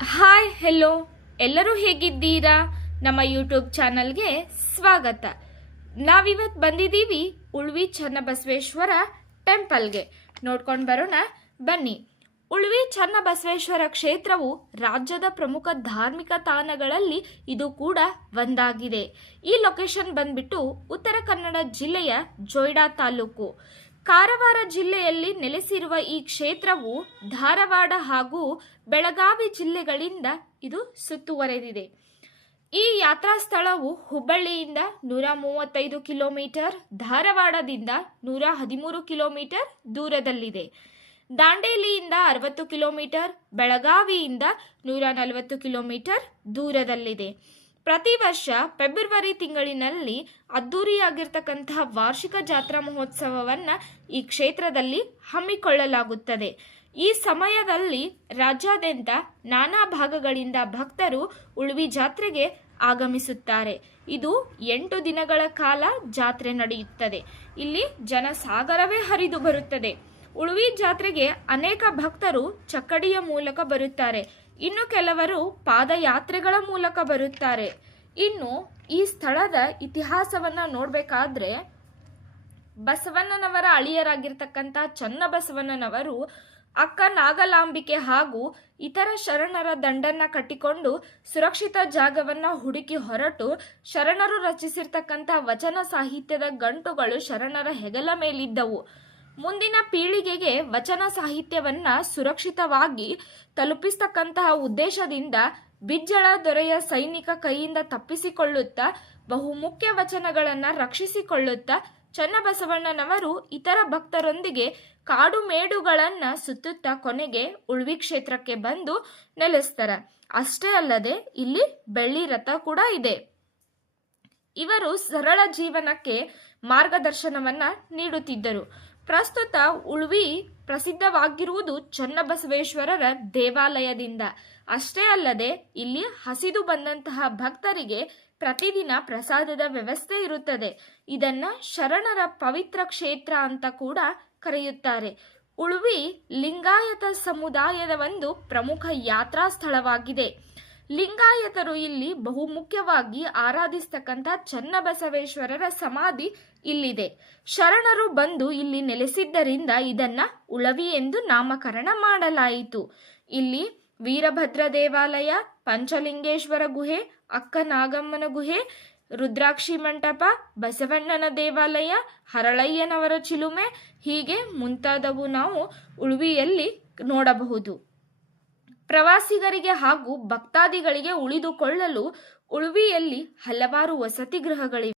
Hi hello, ಎಲ್ಲರೂ ಹೇಗಿದ್ದೀರಾ? ನಮ್ಮ ಯೂಟ್ಯೂಬ್ ಚಾನಲ್ಗೆ ಸ್ವಾಗತ. ನಾವಿವತ್ತು ಬಂದಿದ್ದೀವಿ ಉಳ್ವಿ ಚನ್ನಬಸವೇಶ್ವರ ಟೆಂಪಲ್ಗೆ. ನೋಡ್ಕೊಂಡು ಬರೋಣ ಬನ್ನಿ. ಉಳ್ವಿ ಚನ್ನಬಸವೇಶ್ವರ ಕ್ಷೇತ್ರವು ರಾಜ್ಯದ ಪ್ರಮುಖ ಧಾರ್ಮಿಕ ತಾಣಗಳಲ್ಲಿ ಇದು ಕೂಡ ಒಂದಾಗಿದೆ. ಈ ಲೊಕೇಶನ್ ಬಂದ್ಬಿಟ್ಟು ಉತ್ತರ ಕನ್ನಡ ಜಿಲ್ಲೆಯ ಜೊಯ್ಡಾ ತಾಲೂಕು, ಕಾರವಾರ ಜಿಲ್ಲೆಯಲ್ಲಿ ನೆಲೆಸಿರುವ ಈ ಕ್ಷೇತ್ರವು ಧಾರವಾಡ ಹಾಗೂ ಬೆಳಗಾವಿ ಜಿಲ್ಲೆಗಳಿಂದ ಇದು ಸುತ್ತುವರೆದಿದೆ. ಈ ಯಾತ್ರಾ ಸ್ಥಳವು ಹುಬ್ಬಳ್ಳಿಯಿಂದ 135 ಕಿಲೋಮೀಟರ್, ಧಾರವಾಡದಿಂದ 113 ಕಿಲೋಮೀಟರ್ ದೂರದಲ್ಲಿದೆ. ದಾಂಡೇಲಿಯಿಂದ 60 ಕಿಲೋಮೀಟರ್, ಬೆಳಗಾವಿಯಿಂದ 140 ಕಿಲೋಮೀಟರ್ ದೂರದಲ್ಲಿದೆ. ಪ್ರತಿ ವರ್ಷ ಫೆಬ್ರವರಿ ತಿಂಗಳಿನಲ್ಲಿ ಅದ್ದೂರಿಯಾಗಿರ್ತಕ್ಕಂತಹ ವಾರ್ಷಿಕ ಜಾತ್ರಾ ಮಹೋತ್ಸವವನ್ನು ಈ ಕ್ಷೇತ್ರದಲ್ಲಿ ಹಮ್ಮಿಕೊಳ್ಳಲಾಗುತ್ತದೆ. ಈ ಸಮಯದಲ್ಲಿ ರಾಜ್ಯಾದ್ಯಂತ ನಾನಾ ಭಾಗಗಳಿಂದ ಭಕ್ತರು ಉಳ್ವಿ ಜಾತ್ರೆಗೆ ಆಗಮಿಸುತ್ತಾರೆ. ಇದು 8 ದಿನಗಳ ಕಾಲ ಜಾತ್ರೆ ನಡೆಯುತ್ತದೆ. ಇಲ್ಲಿ ಜನಸಾಗರವೇ ಹರಿದು ಬರುತ್ತದೆ. ಉಳ್ವಿ ಜಾತ್ರೆಗೆ ಅನೇಕ ಭಕ್ತರು ಚಕ್ಕಡಿಯ ಮೂಲಕ ಬರುತ್ತಾರೆ. ಇನ್ನು ಕೆಲವರು ಪಾದಯಾತ್ರೆಗಳ ಮೂಲಕ ಬರುತ್ತಾರೆ. ಇನ್ನು ಈ ಸ್ಥಳದ ಇತಿಹಾಸವನ್ನ ನೋಡಬೇಕಾದ್ರೆ, ಬಸವಣ್ಣನವರ ಅಳಿಯರಾಗಿರ್ತಕ್ಕಂಥ ಚನ್ನಬಸವಣ್ಣನವರು ಅಕ್ಕ ನಾಗಲಾಂಬಿಕೆ ಹಾಗೂ ಇತರ ಶರಣರ ದಂಡನ್ನ ಕಟ್ಟಿಕೊಂಡು ಸುರಕ್ಷಿತ ಜಾಗವನ್ನ ಹುಡುಕಿ ಹೊರಟು ಶರಣರು ರಚಿಸಿರ್ತಕ್ಕಂಥ ವಚನ ಸಾಹಿತ್ಯದ ಗಂಟುಗಳು ಶರಣರ ಹೆಗಲ ಮೇಲಿದ್ದವು. ಮುಂದಿನ ಪೀಳಿಗೆಗೆ ವಚನ ಸಾಹಿತ್ಯವನ್ನ ಸುರಕ್ಷಿತವಾಗಿ ತಲುಪಿಸ್ತಕ್ಕಂತಹ ಉದ್ದೇಶದಿಂದ ಬಿಜ್ಜಳ ದೊರೆಯ ಸೈನಿಕ ಕೈಯಿಂದ ತಪ್ಪಿಸಿಕೊಳ್ಳುತ್ತಾ ಬಹುಮುಖ್ಯ ವಚನಗಳನ್ನ ರಕ್ಷಿಸಿಕೊಳ್ಳುತ್ತಾ ಚನ್ನಬಸವಣ್ಣನವರು ಇತರ ಭಕ್ತರೊಂದಿಗೆ ಕಾಡು ಮೇಡುಗಳನ್ನ ಸುತ್ತುತ್ತಾ ಕೊನೆಗೆ ಉಳ್ವಿ ಕ್ಷೇತ್ರಕ್ಕೆ ಬಂದು ನೆಲೆಸ್ತಾರೆ. ಅಷ್ಟೇ ಅಲ್ಲದೆ ಇಲ್ಲಿ ಬೆಳ್ಳಿ ರಥ ಕೂಡ ಇದೆ. ಇವರು ಸರಳ ಜೀವನಕ್ಕೆ ಮಾರ್ಗದರ್ಶನವನ್ನ ನೀಡುತ್ತಿದ್ದರು. ಪ್ರಸ್ತುತ ಉಳ್ವಿ ಪ್ರಸಿದ್ಧವಾಗಿರುವುದು ಚನ್ನಬಸವೇಶ್ವರರ ದೇವಾಲಯದಿಂದ. ಅಷ್ಟೇ ಅಲ್ಲದೆ ಇಲ್ಲಿ ಹಸಿದು ಬಂದಂತಹ ಭಕ್ತರಿಗೆ ಪ್ರತಿದಿನ ಪ್ರಸಾದದ ವ್ಯವಸ್ಥೆ ಇರುತ್ತದೆ. ಇದನ್ನ ಶರಣರ ಪವಿತ್ರ ಕ್ಷೇತ್ರ ಅಂತ ಕೂಡ ಕರೆಯುತ್ತಾರೆ. ಉಳ್ವಿ ಲಿಂಗಾಯತ ಸಮುದಾಯದ ಒಂದು ಪ್ರಮುಖ ಯಾತ್ರಾ ಸ್ಥಳವಾಗಿದೆ. ಲಿಂಗಾಯತರು ಇಲ್ಲಿ ಬಹುಮುಖ್ಯವಾಗಿ ಆರಾಧಿಸ್ತಕ್ಕಂಥ ಚನ್ನಬಸವೇಶ್ವರರ ಸಮಾಧಿ ಇಲ್ಲಿದೆ. ಶರಣರು ಬಂದು ಇಲ್ಲಿ ನೆಲೆಸಿದ್ದರಿಂದ ಇದನ್ನ ಉಳವಿ ಎಂದು ನಾಮಕರಣ ಮಾಡಲಾಯಿತು. ಇಲ್ಲಿ ವೀರಭದ್ರ ದೇವಾಲಯ, ಪಂಚಲಿಂಗೇಶ್ವರ ಗುಹೆ, ಅಕ್ಕ ನಾಗಮ್ಮನ ಗುಹೆ, ರುದ್ರಾಕ್ಷಿ ಮಂಟಪ, ಬಸವಣ್ಣನ ದೇವಾಲಯ, ಹರಳಯ್ಯನವರ ಚಿಲುಮೆ, ಹೀಗೆ ಮುಂತಾದವು ನಾವು ಉಳ್ವಿಯಲ್ಲಿ ನೋಡಬಹುದು. ಪ್ರವಾಸಿಗರಿಗೆ ಹಾಗೂ ಭಕ್ತಾದಿಗಳಿಗೆ ಉಳಿದುಕೊಳ್ಳಲು ಉಳ್ವಿಯಲ್ಲಿ ಹಲವಾರು ವಸತಿ ಗೃಹಗಳಿವೆ.